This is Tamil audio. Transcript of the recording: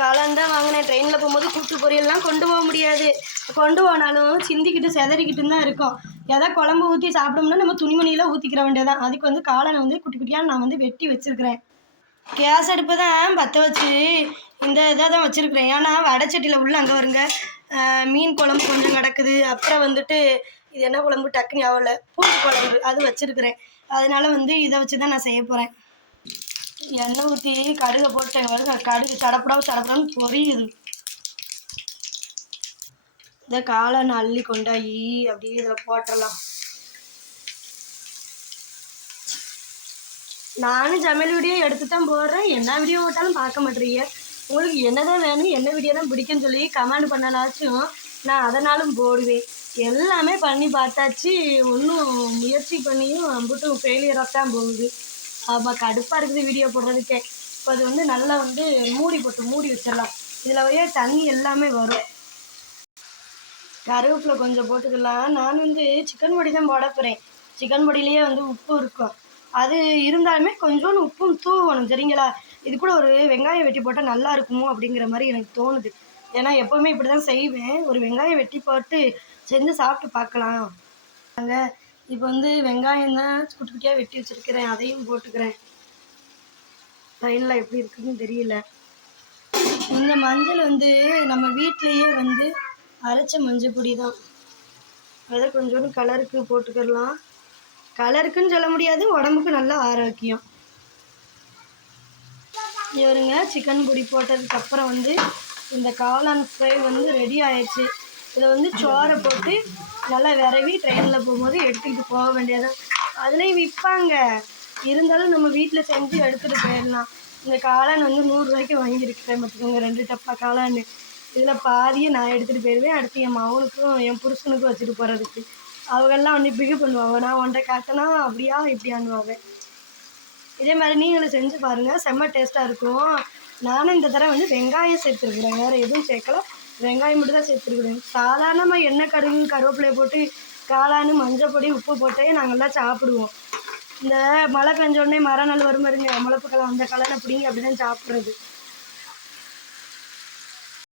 காளான் தான் வாங்கினேன். ட்ரெயினில் போகும்போது கூட்டு பொரியல்லாம் கொண்டு போக முடியாது. கொண்டு போனாலும் சிந்திக்கிட்டு செதறிக்கிட்டு தான் இருக்கும். எதாவது குழம்பு ஊற்றி சாப்பிட்டோம்னா நம்ம துணிமணியெல்லாம் ஊற்றிக்கிற வேண்டியதான். அதுக்கு வந்து காளானை வந்து குட்டி குட்டியாக நான் வந்து வெட்டி வச்சுருக்கிறேன். கேஸ் அடுப்பை தான் பற்ற வச்சு இந்த இதை தான் வச்சுருக்கிறேன். ஏன்னா வடைச்சட்டியில் உள்ள அங்கே வருங்க மீன் குழம்பு கொஞ்சம் கிடக்குது. அப்புறம் வந்துட்டு இது என்ன குழம்பு டக்குனு ஆகல, பூண்டு குழம்பு அது வச்சுருக்கிறேன். அதனால வந்து இதை வச்சு தான் நான் செய்ய போகிறேன். எண்ணெய் ஊற்றி கடுகை போட்டேன். கடுகு சடப்படான்னு பொரியுது. இந்த காளான் அள்ளி கொண்டாயி அப்படியே இதில் போட்டுடலாம். நானும் சமையல் வீடியோ எடுத்து தான் போடுறேன். என்ன வீடியோ போட்டாலும் பார்க்க மாட்டேறீங்க. உங்களுக்கு என்னதான் வேணும், என்ன வீடியோ தான் பிடிக்குன்னு சொல்லி கமெண்ட் பண்ணனாச்சும் நான் அதனாலும் போடுவேன். எல்லாமே பண்ணி பார்த்தாச்சு, ஒன்றும் முயற்சி பண்ணியும் அம்புட்டும் ஃபெயிலியராக தான் போகுது. ஆமாம், கடுப்பாக இருக்குது வீடியோ போடுறதுக்கே. இப்போ அது வந்து நல்லா வந்து மூடி வச்சிடலாம். இதில் வழியே தண்ணி எல்லாமே வரும். கருவேப்பிலை கொஞ்சம் போட்டுக்கலாம். நான் வந்து சிக்கன் பொடி தான் போட போகிறேன். சிக்கன் பொடியிலேயே வந்து உப்பு இருக்கும். அது இருந்தாலுமே கொஞ்சோண்டு உப்பும் தூவணும், சரிங்களா? இது கூட ஒரு வெங்காயம் வெட்டி போட்டால் நல்லா இருக்குமோ அப்படிங்கிற மாதிரி எனக்கு தோணுது. ஏன்னா எப்போவுமே இப்படி தான் செய்வேன். ஒரு வெங்காயம் வெட்டி போட்டு செஞ்சு சாப்பிட்டு பார்க்கலாம். இப்போ வந்து வெங்காயம் தான் குட்டி குட்டியாக வெட்டி வச்சுருக்கிறேன், அதையும் போட்டுக்கிறேன். ட்ரெயினில் எப்படி இருக்குதுன்னு தெரியல. இந்த மஞ்சள் வந்து நம்ம வீட்டிலையே வந்து அரைச்ச மஞ்சள் பொடி தான். அதை கொஞ்சோண்டு கலருக்கு போட்டுக்கிடலாம். கலருக்குன்னு சொல்ல முடியாது, உடம்புக்கு நல்லா ஆரோக்கியம். இவருங்க சிக்கன் பொடி போட்டதுக்கப்புறம் வந்து இந்த காளான் ஃப்ரை வந்து ரெடி ஆயிடுச்சு. இதை வந்து சோறை போட்டு நல்லா விரவி ட்ரெயினில் போகும்போது எடுத்துக்கிட்டு போக வேண்டியதான். அதுலேயும் விற்பாங்க, இருந்தாலும் நம்ம வீட்டில் செஞ்சு எடுத்துகிட்டு போயிடலாம். இந்த காளான் வந்து 100 ரூபாய்க்கு வாங்கியிருக்கிறேன் பார்த்துக்கோங்க, 2 டப்பா காளான். இதில் பாதியை நான் எடுத்துகிட்டு போயிடுவேன். அடுத்து என் மகனுக்கும் என் புருஷனுக்கும் வச்சுட்டு போகிறதுக்கு. அவங்கெல்லாம் வந்து பிகு பண்ணுவாங்க. நான் ஒன்றை காட்டினா அப்படியா இப்படியான்னுவாங்க. இதே மாதிரி நீங்களும் செஞ்சு பாருங்கள், செம்ம டேஸ்ட்டாக இருக்கும். நானும் இந்த தடவை வந்து வெங்காயம் சேர்த்துருக்குறேன், வேறு எதுவும் சேர்க்கல. வெங்காயம் மட்டும் தான் சேர்த்துருக்குறேன். சாதாரணமாக எண்ணெய் கடுகு கருவேப்பிலையை போட்டு காளான் மஞ்சள் பொடி உப்பு போட்டே நாங்கள்லாம் சாப்பிடுவோம். இந்த மழை பெஞ்சோடனே மறுநாள் வரும் பாருங்க முளப்பு காளான், அந்த காளானை பிடிங்கி அப்படி தான் சாப்பிட்றது.